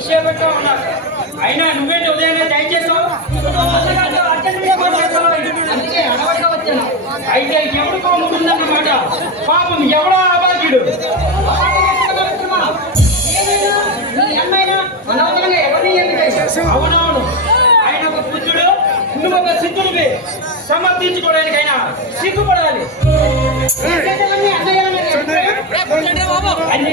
సేపట్లో ఉన్నారు. అయినా నువ్వేంటి ఉదయాన్నే దయచేసావు అయితే ఎవరికో ఉంటుందన్నమాట పాపం ఎవడో చేశావు అవునవును. ఆయన ఒక బుద్ధుడు నువ్వు ఒక సిద్ధుడివి. సిగ్గుపడాలి. చేసేవన్నీ అన్నయ్యలనే చెప్తారా? అన్ని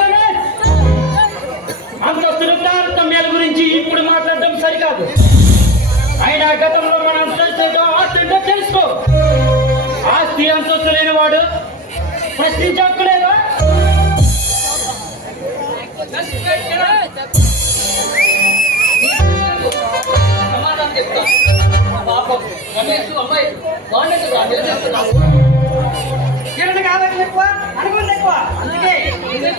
గతంలో మనం ఏంటో తెలుసుకో ఆస్తి అంతస్తు లేని వాడు ప్రశ్నించక్కలేదా సమాధానం చెప్తా. పాపం రమేష్ అమ్మాయి బాగుండే నిలబెడుతున్నావు కిరణ్ ఆవేశం ఎక్కువ అనుభవం ఎక్కువ అందుకే ఇది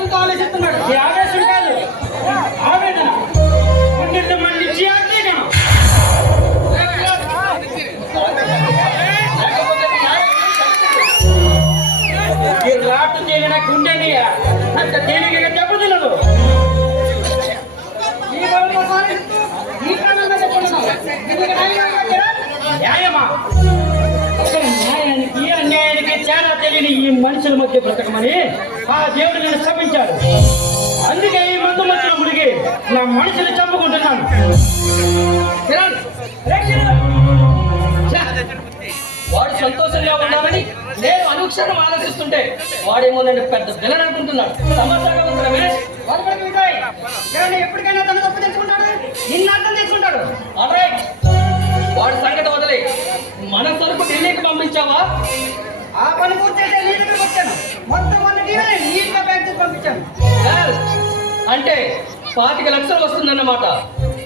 మీద కొడుతున్నావు. దీనికి న్యాయం ఇవ్వకపోతే న్యాయమా? న్యాయానికి అన్యాయానికి తేడా తెలియని ఈ మనుషుల మధ్య బ్రతకమని ఆ దేవుడు నేను శపించాడు. అందుకే ఈ మందు మధ్యలో మునిగి నా మనుషులు చంపుకుంటున్నాను. నేను అనుక్షణం ఆలోచిస్తుంటే వాడేమో పెద్ద విలన్ అనుకుంటున్నాడు. సమాచారం ఉంది రమేష్ ఎప్పటికైనా తన తప్పు తెచ్చుకుంటాడు? నిన్న అర్థం తెచ్చుకుంటాడు. ఆల్రైట్ వాడి సంగతి వదిలే. మన సరుకు ఢిల్లీకి పంపించావా? ఆ పని పూర్తి చేసే నీ దగ్గరికి వచ్చాను. మొత్తం మన టీవీ నీట్గా బ్యాంక్ చేసి పంపించాను. అంటే పాతిక లక్షలు వస్తుందన్నమాట.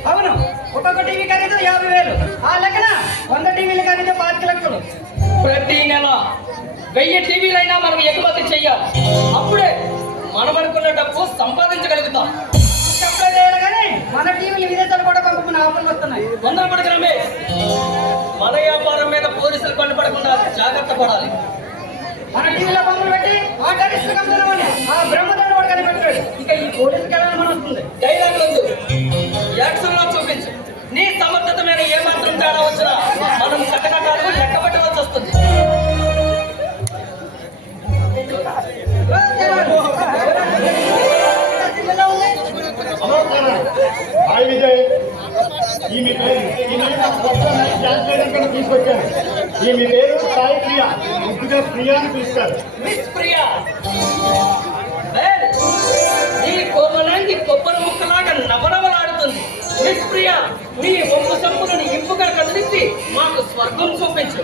అవును. ఒక్కొక్క టీవీ ఖరీదు యాభై వేలు. ఆ లెక్కన వంద టీవీలు ఖరీదు పాతిక లక్షలు. ప్రతి నెల వెయ్యి టీవీలైనా మనం ఎగుమతి చెయ్యాలి అప్పుడే మనం అనుకున్న డబ్బు సంపాదించగలుగుతాం. చేయాలి మన టీవీలు విదేశాలు కూడా పంపుకున్న ఆఫర్లు వస్తున్నాయి. మన వ్యాపారం మీద పోలీసులు పడకుండా జాగ్రత్త పడాలి. మన టీవీలో పంపులు పెట్టి ఆ ఈమె పేరు ఈమె నాకు కొత్త డాన్స్ చేయడానికి తీసుకొచ్చాను ఈమె పేరు సాయి ప్రియ. ముద్దుగా ప్రియ అని పిలుస్తారు. మిస్ ప్రియా. నీ కోమలాంగి కొబ్బరి ముక్కలాగా నవనవలాడుతుంది మిస్ ప్రియా నీ ఒక్క సంపులను ఇంపుగా కదిలించి మాకు స్వర్గం చూపించు.